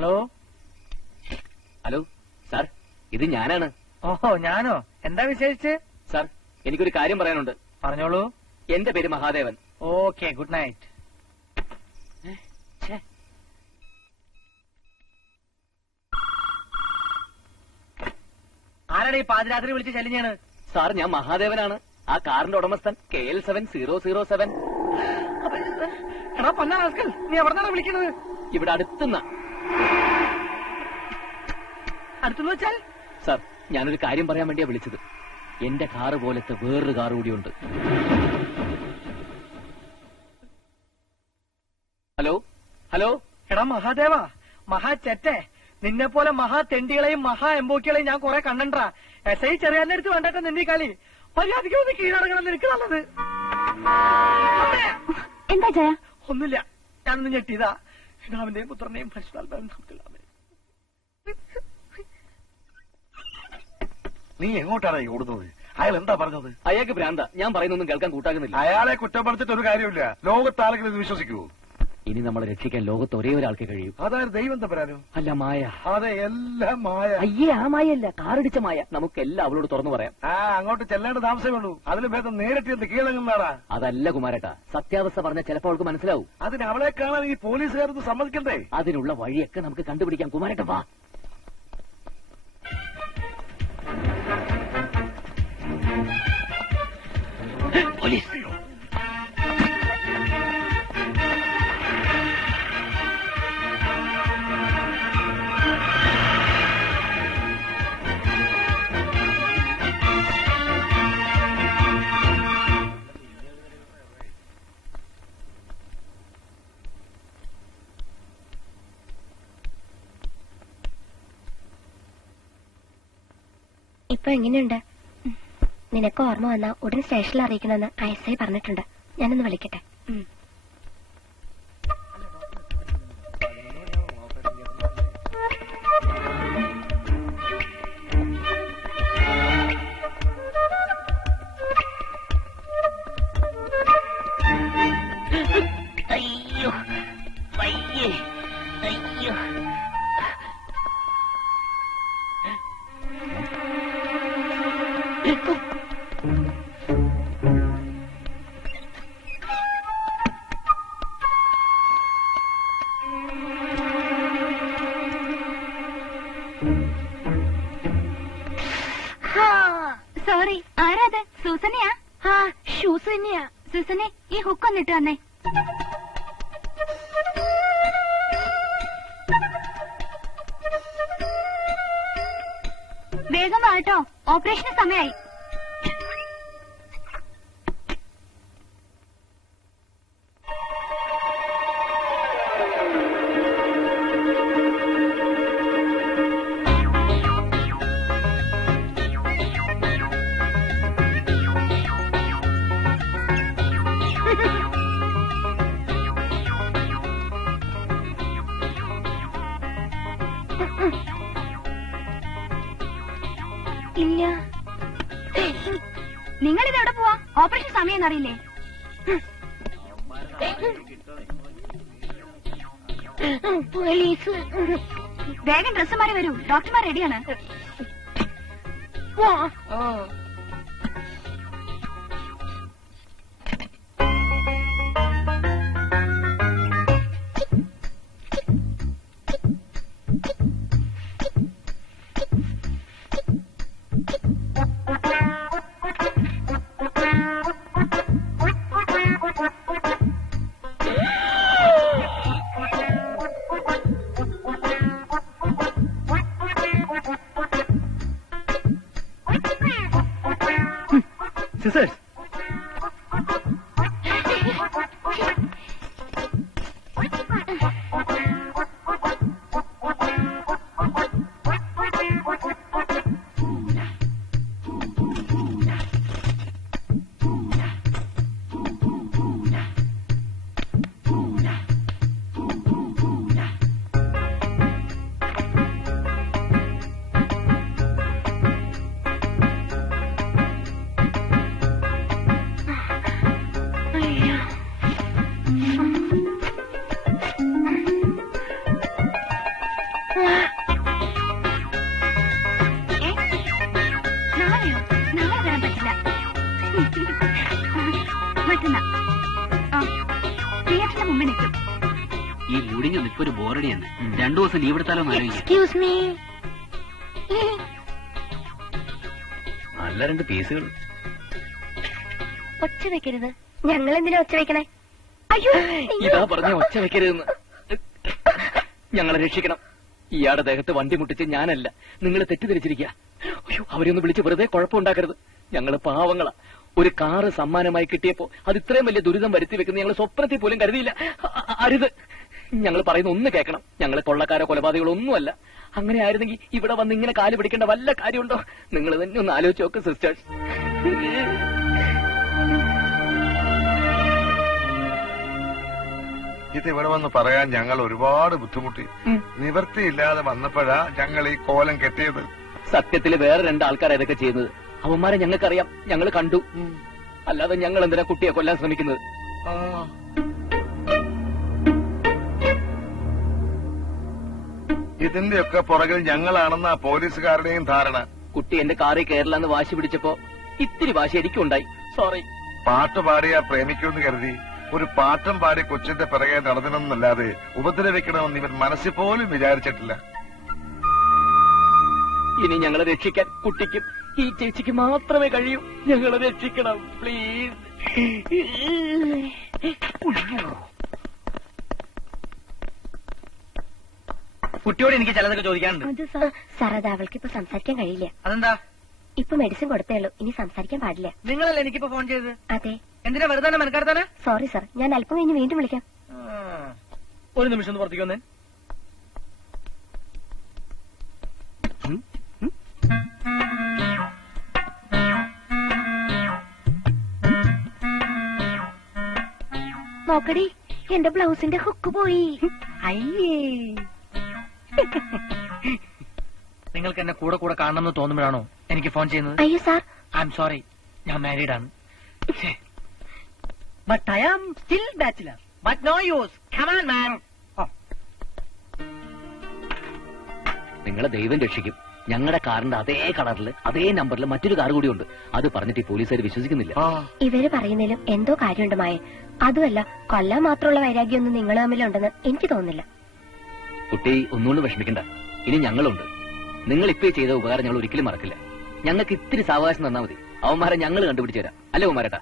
Hello hello sir, ഇത് ഞാനാണ്. ഓഹോ, ഞാനോ? എന്താ വിശേഷിച്ച്? സാർ, എനിക്കൊരു കാര്യം പറയാനുണ്ട്. പറഞ്ഞോളൂ. എന്റെ പേര് മഹാദേവൻ. Okay, good night. ആരാണ് ഈ പാതിരാത്രി വിളിച്ച് ശല്യാണ്? സാർ, ഞാൻ മഹാദേവനാണ്. ആ കാറിന്റെ ഉടമസ്ഥൻ KL7007. എടാ പൊന്നാ റാസ്കൽ, നീ എവിടെന്നാണ് വിളിക്കുന്നത്? ഇവിടെ അടുത്തുന്ന. അടുത്തെന്ന് വെച്ചാൽ? സാർ, ഞാനൊരു കാര്യം പറയാൻ വേണ്ടിയാ വിളിച്ചത്. എന്റെ കാറ് പോലത്തെ വേറൊരു കാറ് കൂടിയുണ്ട്. Hello hello. എടാ മഹാദേവ, മഹാ ചെറ്റേ, നിന്നെ പോലെ മഹാ തെണ്ടികളെയും മഹാ എംബോക്കികളെയും ഞാൻ കുറെ കണ്ടണ്ടാ. SI ചെറിയാന്റെ അടുത്ത് വേണ്ടൊക്കെ നിന്നീ കളി. മര്യാദയ്ക്ക് ഒന്ന് കീഴടങ്ങണം, നിനക്ക് നല്ലത്. എന്താ ജയ? ഒന്നുമില്ല, ഞാനൊന്ന് ഞെട്ടിയതാ. പിതാവിന്റെയും പുത്രനെയും പരിശുദ്ധാത്മാവിനെയും നീ എങ്ങോട്ടാണ് ഓടുന്നത്? അയാൾ എന്താ പറഞ്ഞത്? അയാൾക്ക് ഭ്രാന്ത. ഞാൻ പറയുന്നൊന്നും കേൾക്കാൻ കൂട്ടാക്കുന്നില്ല. അയാളെ കുറ്റപ്പെടുത്തിട്ട് ഒരു കാര്യമില്ല. ലോകത്താരെങ്കിലും ഇത് വിശ്വസിക്കുവോ? ഇനി നമ്മളെ രക്ഷിക്കാൻ ലോകത്ത് ഒരേ ഒരാൾക്ക് കഴിയും. അതായത് ദൈവം തമ്പരാനോ? അല്ല, മായ. അതെ, എല്ലാം മായ. അയ്യേ, ആ മായല്ല, കാറടിച്ച മായ. നമുക്കെല്ലാം അവളോട് തുറന്നു പറയാം. അങ്ങോട്ട് ചെല്ലേണ്ട താമസമേ ഉള്ളൂ. അതിന് ഭേദം നേരിട്ട് എന്ത് കീഴടങ്ങുന്നാടാ. അതല്ല കുമാരേട്ടാ, സത്യാവസ്ഥ പറഞ്ഞാൽ ചിലപ്പോൾ അവൾക്ക് മനസ്സിലാവും. അതിന് അവളെ കാണാൻ ഈ പോലീസുകാരൊന്ന് സമ്മതിക്കണ്ടേ? അതിനുള്ള വഴിയൊക്കെ നമുക്ക് കണ്ടുപിടിക്കാം. കുമാരേട്ടാ വാ. പോലീസ്. ഇപ്പൊ എങ്ങനെയുണ്ട്? നിനക്ക് ഓർമ്മ വന്നാ ഉടൻ സ്റ്റേഷനിൽ അറിയിക്കണമെന്ന് SI പറഞ്ഞിട്ടുണ്ട്. ഞാനൊന്ന് വിളിക്കട്ടെ. അയ്യോ, വയ്യേ, അയ്യോ. സോറി, ആരാത്? സൂസനയാ? ഷൂസ് തന്നെയാ. സൂസനെ, ഈ ഹുക്ക് ഒന്നിട്ട് വന്നേ. വേഗം വാട്ടോ, ഓപ്പറേഷന് സമയമായി. ഇല്ല. നിങ്ങളിതെവിടെ പോവാ? ഓപ്പറേഷൻ സമയം എന്നറിയില്ലേ? പോലീസ്. വേഗം ഡ്രസ്സ് മാറി വരൂ, ഡോക്ടർമാർ റെഡിയാണ്. മറ്റന്നാ തിയേറ്ററിന് മുമ്പിൽ നിൽക്കും. ഈ മൂടിങ് ഇപ്പൊ ഒരു ബോറടി തന്നെ. 2 ദിവസം ലീവ് എടുത്താലോ എക്സ്ക്യൂസ് മീ. നല്ല 2 പീസുകൾ. ഒച്ച വെക്കരുത്. ഞങ്ങൾ എന്തിനാ ഒച്ച വെക്കണേ? അയ്യോ, ഇതാ പറഞ്ഞ ഒച്ച വെക്കരുതെന്ന്. ഞങ്ങളെ രക്ഷിക്കണം. ഇയാളുടെ ദേഹത്ത് വണ്ടി മുട്ടിച്ച് ഞാനല്ല, നിങ്ങൾ തെറ്റിദ്ധരിച്ചിരിക്കുക. അയ്യോ, അവരെയൊന്ന് വിളിച്ച് വെറുതെ കുഴപ്പമുണ്ടാക്കരുത്. ഞങ്ങള് പാവങ്ങളാ. ഒരു കാറ് സമ്മാനമായി കിട്ടിയപ്പോ അത് ഇത്രയും വലിയ ദുരിതം വരുത്തി വെക്കുന്ന ഞങ്ങൾ സ്വപ്നത്തിൽ പോലും കരുതിയില്ല. അരുത്. ഞങ്ങൾ പറയുന്ന ഒന്ന് കേൾക്കണം. ഞങ്ങള് കൊള്ളക്കാരോ കൊലപാതകളോ ഒന്നുമല്ല. അങ്ങനെ ആയിരുന്നെങ്കിൽ ഇവിടെ വന്ന് ഇങ്ങനെ കാല് പിടിക്കേണ്ട വല്ല കാര്യമുണ്ടോ? നിങ്ങൾ തന്നെ ഒന്ന് ആലോചിച്ച് നോക്ക് സിസ്റ്റേഴ്സ്. ഇത് ഇവിടെ വന്ന് പറയാൻ ഞങ്ങൾ ഒരുപാട് ബുദ്ധിമുട്ടി. നിവൃത്തിയില്ലാതെ വന്നപ്പോഴാ ഞങ്ങൾ ഈ കോലം കെട്ടിയത്. സത്യത്തില് വേറെ 2 ആൾക്കാരാ ഇതൊക്കെ ചെയ്യുന്നത്. അവന്മാരെ ഞങ്ങൾക്കറിയാം, ഞങ്ങൾ കണ്ടു. അല്ലാതെ ഞങ്ങൾ എന്തിനാ കുട്ടിയെ കൊല്ലാൻ ശ്രമിക്കുന്നത്? ഇതിന്റെയൊക്കെ പുറകിൽ ഞങ്ങളാണെന്നാ പോലീസുകാരുടെയും ധാരണ. കുട്ടി എന്റെ കാറിൽ കയറില്ലെന്ന് വാശി പിടിച്ചപ്പോ ഇത്തിരി വാശി എനിക്കുണ്ടായി. സോറി. പാട്ട് പാടിയാ പ്രേമിക്കുമെന്ന് കരുതി ഒരു പാട്ടും പാടി കൊച്ചിന്റെ പിറകെ നടന്നതെന്നല്ലാതെ ഉപദ്രവിക്കണമെന്ന് ഇവൻ മനസ്സിൽ പോലും വിചാരിച്ചിട്ടില്ല. ഇനി ഞങ്ങളെ രക്ഷിക്കാൻ കുട്ടിക്കും ഈ ചേച്ചിക്ക് മാത്രമേ കഴിയൂ. ഞങ്ങളെ രക്ഷിക്കണം പ്ലീസ്. കുട്ടിയോട് എനിക്ക് ചിലതൊക്കെ ചോദിക്കാനുണ്ട്. അത് സാർ, അത് അവൾക്ക് ഇപ്പൊ സംസാരിക്കാൻ കഴിയില്ല. അതെന്താ? ഇപ്പൊ മെഡിസിൻ കൊടുത്തേ ഉള്ളൂ, ഇനി സംസാരിക്കാൻ പാടില്ല. നിങ്ങളല്ലേ എനിക്കിപ്പോ ഫോൺ ചെയ്തത്? അതെ. എന്തിനാ വെറുതെ മെനക്കെടുത്താനാ? സോറി സാർ, ഞാൻ അല്പം കഴിഞ്ഞ് വീണ്ടും വിളിക്കാം. ഒരു നിമിഷം ഒന്ന് പുറത്തേക്ക് വന്നേ. നോക്കടി, എന്റെ ബ്ലൗസിന്റെ ഹുക്ക് പോയി. അയ്യേ, നിങ്ങൾക്ക് എന്നെ കൂടെ കൂടെ കാണണമെന്ന് തോന്നുമ്പോഴാണോ എനിക്ക് ഫോൺ ചെയ്യുന്നത്? അയ്യോ സാർ, ഐ എം സോറി, ഞാൻ മാരീഡ് ആണ്. But I am still bachelor. But no use. Come on man. നിങ്ങളെ ദൈവം രക്ഷിക്കും. ഞങ്ങളുടെ കാറിന്റെ അതേ കളറിൽ അതേ നമ്പറിൽ മറ്റൊരു കാർ കൂടി ഉണ്ട്. അത് പറഞ്ഞിട്ട് ഈ പോലീസുകാർ വിശ്വസിക്കുന്നില്ല. ഇവര് പറയുന്നതിലും എന്തോ കാര്യമുണ്ട് മായ. അതുമല്ല, കൊല്ലാൻ മാത്രമുള്ള വൈരാഗ്യമൊന്നും നിങ്ങൾ തമ്മിലുണ്ടെന്ന് എനിക്ക് തോന്നുന്നില്ല. കുട്ടി ഒന്നുകൊണ്ട് വിഷമിക്കണ്ട. ഇനി ഞങ്ങളുണ്ട്. നിങ്ങൾ ഇപ്പേ ചെയ്ത ഉപകാരം ഞങ്ങൾ ഒരിക്കലും മറക്കില്ല. ഞങ്ങൾക്ക് ഇത്തിരി സാവകാശം തന്നാ മതി. അവന്മാരെ ഞങ്ങൾ കണ്ടുപിടിച്ചു തരാം. അല്ലേ അവന്മാരേട്ടാ?